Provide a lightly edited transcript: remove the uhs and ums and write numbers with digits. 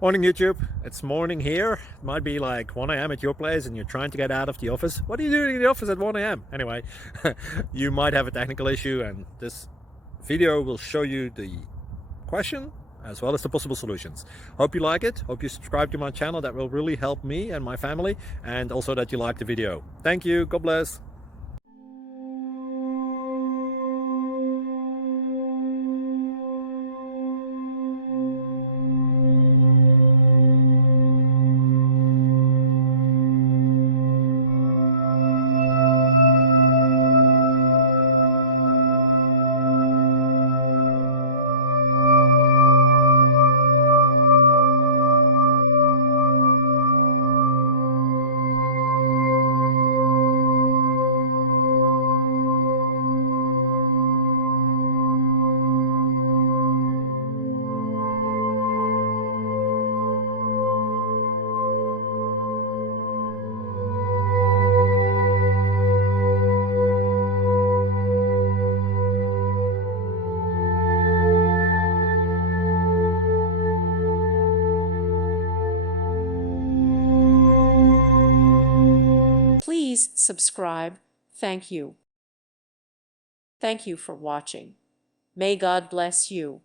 Morning YouTube, it's morning here. It might be like 1 a.m. at your place and you're trying to get out of the office. What are you doing in the office at 1 a.m.? Anyway, you might have a technical issue and this video will show you the question as well as the possible solutions. Hope you like it, hope you subscribe to my channel. That will really help me and my family, and also that you like the video. Thank you, God bless. Please subscribe. Thank you. Thank you for watching. May God bless you.